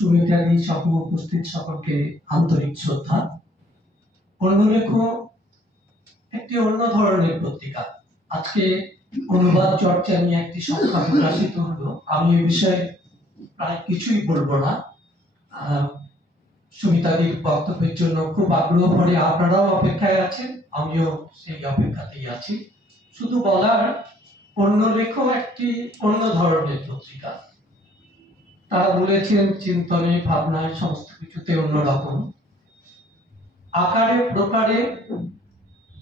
সুমিতাদি সহ উপস্থিত সকলকে আন্তরিক শ্রদ্ধা। অন্যলেখ একটি অন্য ধরনের পত্রিকা। আজকে অনুবাদ চর্চা নিয়ে একটি সংখ্যা প্রকাশিত হলো। আমি এই বিষয়ে প্রায় কিছুই বলবো না। সুমিতাদির বক্তব্যের জন্য খুব আগ্রহ ভরে আপনারাও অপেক্ষায় আছেন, আমিও সেই অপেক্ষাতেই আছি। শুধু বলার, অন্যলেখ একটি অন্য ধরনের পত্রিকা। তারা বলেছেন চিন্তনে ভাবনায় সমস্ত কিছুতে অন্যরকম। আকারে প্রকারে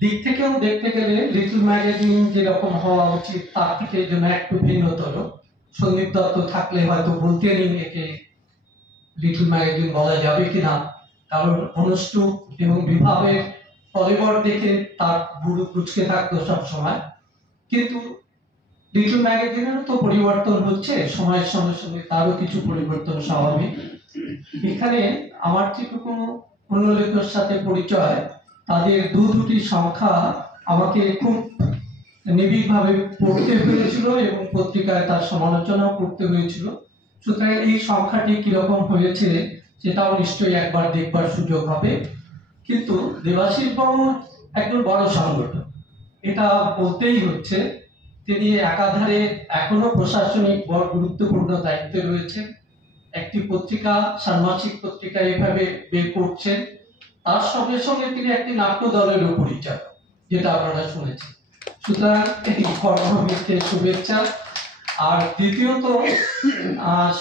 দিক থেকেও দেখতে গেলে লিটল ম্যাগাজিন যেরকম হওয়া উচিত তার থেকে যেন একটু ভিন্নতর। সন্দীপ দত্ত থাকলে হয়তো বলতেনই একে লিটল ম্যাগাজিন বলা যাবে কিনা, কারণ অনুষ্ঠুপ এবং বিভাবের কলেবর দেখে তার বুড়ো কুচকে থাকতো সবসময়। কিন্তু লিটল ম্যাগাজিনের তো পরিবর্তন হচ্ছে সময়ের সঙ্গে সঙ্গে, তারও কিছু পরিবর্তন স্বাভাবিক। এখানে আমার যেটুকু অন্যলেখের সাথে পরিচয়, তাদের দুটি সংখ্যা আমাকে খুব নিবিড়ভাবে পড়তে হয়েছিল এবং পত্রিকায় তার সমালোচনা করতে হয়েছিল। সুতরাং এই সংখ্যাটি কিরকম হয়েছে সেটাও নিশ্চয়ই একবার দেখবার সুযোগ হবে। কিন্তু দেবাশিস বাবু একজন বড় সংগঠন, এটা বলতেই হচ্ছে। তিনি একাধারে এখনো প্রশাসনিক বড় গুরুত্বপূর্ণ দায়িত্বে রয়েছে। একটি পত্রিকা, ষান্মাসিক পত্রিকা এভাবে বের করছেন। তার সঙ্গে সঙ্গে তিনি একটি নাট্য দলেরও পরিচালক, যেটা আপনারা শুনেছেন। সুতরাং এই কর্মবৃত্তে শুভেচ্ছা। আর দ্বিতীয়ত,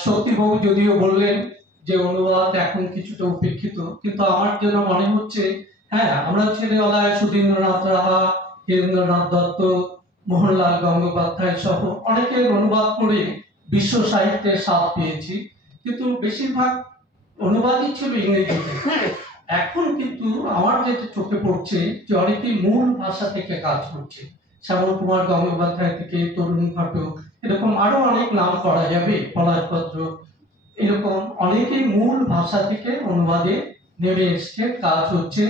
সত্যিবাবু যদিও বললেন যে অনুবাদ এখন কিছুটা উপেক্ষিত, কিন্তু আমার যেন মনে হচ্ছে হ্যাঁ, আমরা ছেলেবেলায় সুধীন্দ্রনাথ রাহা, হীরেন্দ্রনাথ দত্ত, মোহনলাল গঙ্গোপাধ্যায় সহ অনেকের অনুবাদ পড়ে বিশ্ব সাহিত্যের স্বাদ পেয়েছি, কিন্তু বেশিরভাগ অনুবাদই ছিল ইংরেজিতে। এখন কিন্তু আমার যেটা চোখে পড়ছে যে অনেকেই মূল ভাষা থেকে কাজ করছে। শ্যামল কুমার গঙ্গোপাধ্যায় থেকে তরুণ ঘটক, এরকম আরো অনেক নাম করা যাবে, পলাশপত্র, এরকম অনেকেই মূল ভাষা থেকে অনুবাদে নেমে এসছে, কাজ হচ্ছে।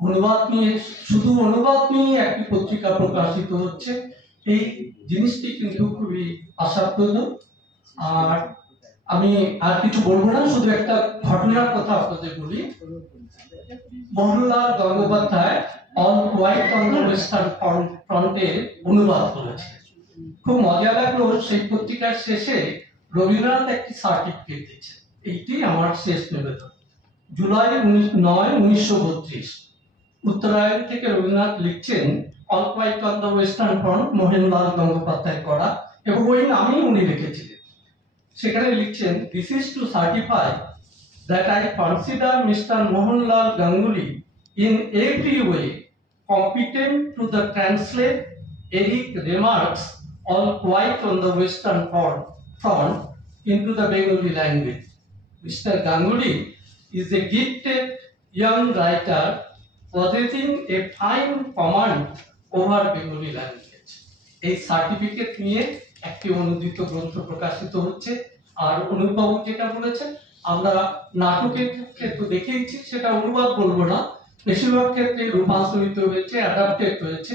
অনুবাদ নিয়ে, শুধু অনুবাদ নিয়ে একটি পত্রিকা প্রকাশিত হচ্ছে, এই জিনিসটি কিন্তু খুবই আশাপ্রদ। আর আমি আর কিছু বলবো না, শুধু একটা ঘটনার কথা আপনাদের বলি। Mohanlal Gangopadhyay all quiet on the western ফ্রন্টে অনুবাদ করেছে। খুব মজা লাগলো, সেই পত্রিকার শেষে রবীন্দ্রনাথ একটি সার্টিফিকেট দিচ্ছে। এইটি আমার শেষ নিবেদন। জুলাই 9, 1932 উত্তরায়ণ থেকে রবীন্দ্রনাথ লিখছেন all quiet on the western front, Mohanlal Gangopadhyay করা, এবং ওই নামেই উনি লিখেছিলেন। সেখানে লিখছেন, this is to certify that I consider Mr. Mohanlal Ganguly in every way competent to the translate Eric Remarque's All Quiet on the Western Front into the Bengali language. Mr. Ganguly is a gifted young writer possessing a fine command over Bengali language. এই certificate নিয়ে একটি অনুদিত গ্রন্থ প্রকাশিত হচ্ছে। আর অনুপবাবু যেটা বলেছেন, আমরা নাটকের ক্ষেত্রে দেখেছি, সেটা অনুবাদ বলবো না, বেশিরভাগ ক্ষেত্রে রূপান্তরিত হয়েছে, অ্যাডাপ্টেড হয়েছে।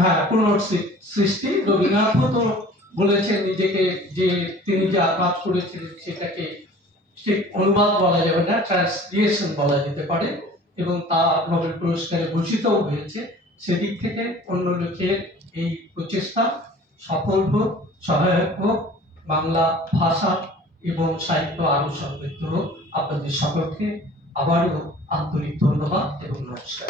হ্যাঁ, পুনঃসৃষ্টি। রবীন্দ্রনাথও তো বলেছেন নিজেকে যে তিনি যা কাজ করেছিলেন সেটাকে ঠিক অনুবাদ বলা যাবে না, ট্রান্সলেশন বলা যেতে পারে, এবং তা নোবেল পুরস্কারে ভূষিতও হয়েছে। সেদিক থেকে অন্যলেখের এই প্রচেষ্টা সফল হোক, সহায়ক হোক, বাংলা ভাষা এবং সাহিত্য আরো সমৃদ্ধ হোক। আপনাদের সকলকে আবারও আন্তরিক ধন্যবাদ এবং নমস্কার।